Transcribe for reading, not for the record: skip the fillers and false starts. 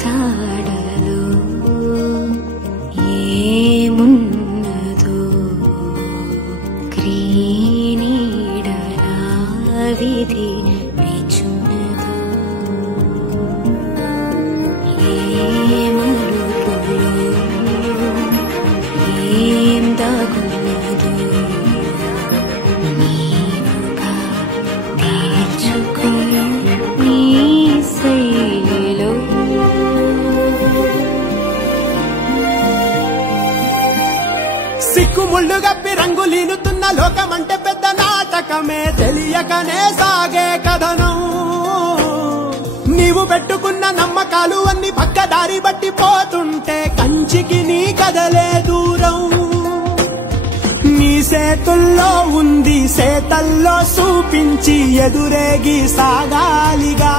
జాడలో ఏమున్నదో క్రీనీడలా విధి విచున్నదో ఏమరుపులో ఏం దాగున్నదో నీవుగా తీర్చుకో నీ శైలిలో సిక్కుముళ్ళు గప్పి రంగులీనుతున్న లోకమంటే పెద్ద నాటకమే తెలియకనే సాగే కథనం నీవు పెట్టుకున్న నమ్మకాలు అన్ని పక్కదారి బట్టి పోతుంటే కంచికి నీ కదలే దూరం నీ సేతుల్లో ఉంది సేతల్లో చూపించి ఎదురేగి సాగాలిగా